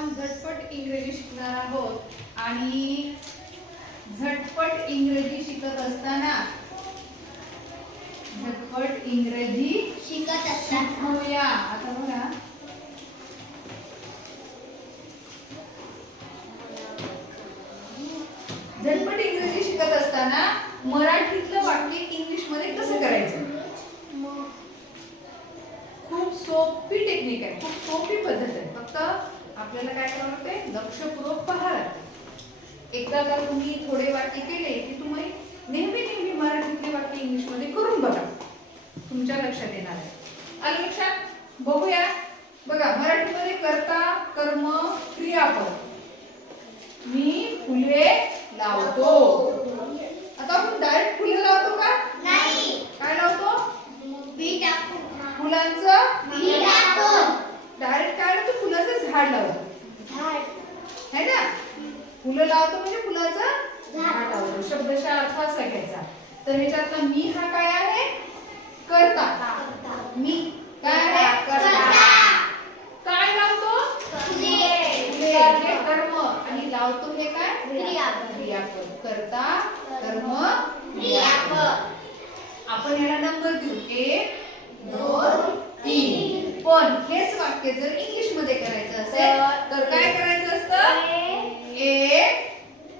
आपण झटपट इंग्रजी शिकणार आहोत आणि झटपट इंग्रजी शिकत असताना झटपट इंग्रजी शिकत असताना आता बघा. झटपट इंग्रजी शिकत असताना मराठीतलं वाक्य इंग्लिशमध्ये कसं करायचं? खूप सोपी टेक्निक आहे. खूप सोपी पद्धत आहे. फक्त आपल्याला काय करावं लागते लक्षपूर्वक पाहावं लागते एकदा का तुम्ही थोडे वाक्य केले की तुम्ही नेहमी नेहमी मराठीतले वाक्य इंग्लिशमध्ये करून बघा. तुमच्या लक्षात येणार आहे. आलं लक्षात बघूया. बघा मराठीमध्ये करता कर्म क्रियापद. मी फुले लावतो. आता आपण डायरेक्ट फुले लावतो का? नाही काय लावतो बी टाकून फुलांचं बी टाकून डायरेक्ट काय लावतो फुलाचं झाड लावतो झाड है ना फुलं लावतो म्हणजे फुलाचं झाड. शब्दशः अर्थ असा घ्यायचा तर ह्याच्यातला मी हा काय आहे? करता. मी काय आहे? करता. काय लावतो. फुले हे कर्म. आणि लावतो हे काय. क्रियापद. करता. कर्म क्रियापद. आपण याला नंबर देऊ. एक दोन तीन पण हेच वाक्य जर इंग्लिशमध्ये करायचं असेल तर काय करायचं असतं एक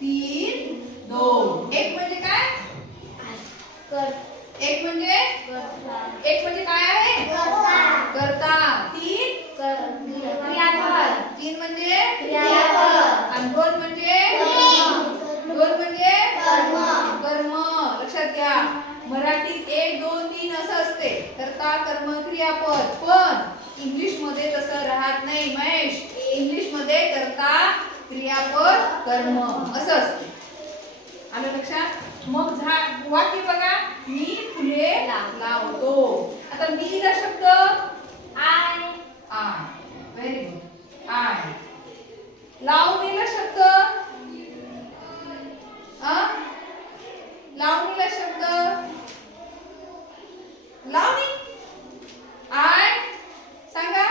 तीन दोन एक म्हणजे काय एक म्हणजे एक म्हणजे काय आहे? करता. तीन? तीन म्हणजे? आणि दोन म्हणजे? दोन म्हणजे? कर्म. लक्षात घ्या. मराठीत एक दोन तीन असं असते. कर्ता कर्म क्रियापद. पण इंग्लिशमध्ये तसं राहत नाही महेश. इंग्लिशमध्ये कर्ता क्रियापद कर्म असं असते. आलं लक्षात? मग झा वाक्य बघा मी फुले लावतो आता मी ला शब्द आय व्हेरी गुड आय लावणीला शब्द आ लावणीला शब्द लावणी आय सांगा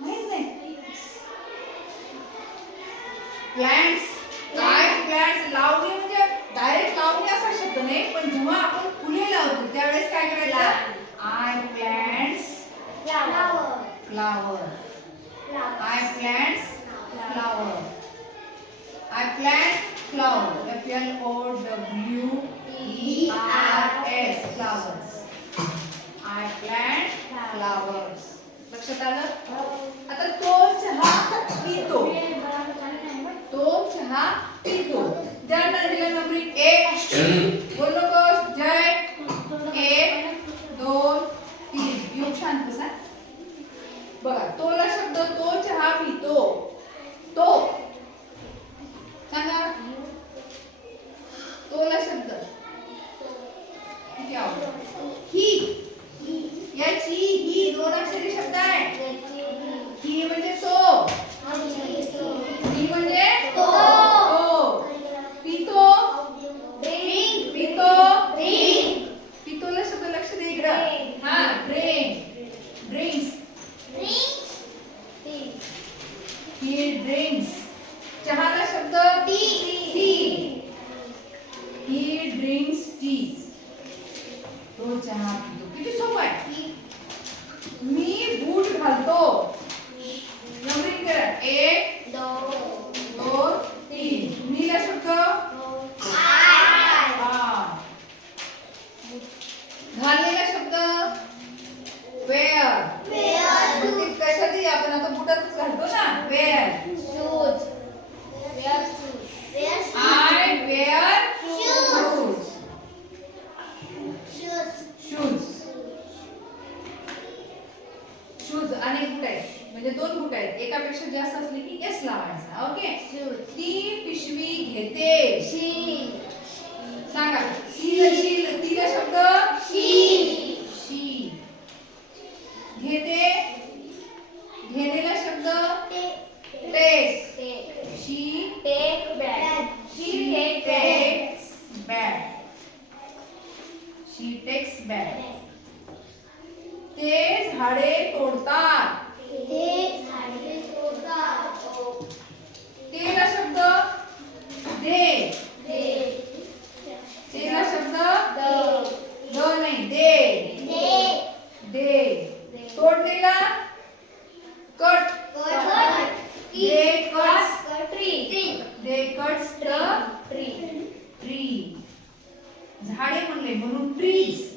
माहीत नाही प्लॅन्ट्स काय प्लॅन्ट्स लावणी म्हणजे डायरेक्ट लावणी असा शब्द नाही पण जेव्हा आपण फुले लावतो त्यावेळेस काय करायचं? I plants flower I plants flower I plant flower F L O W E R S flowers. I plant flowers लक्षात आलं? आता तोला शब्द. ही. याची ही दोन अक्षरी शब्द आहे job म्हणजे दोन बुट आहेत? एकापेक्षा जास्त असले की एस लावायचा. ओके ती पिशवी घेते. सांगा. ती ती तिला शब्द? शी घेते. घेलेला शब्द? टेस she she takes bag she takes bag ते झाडे तोडतात. झाडे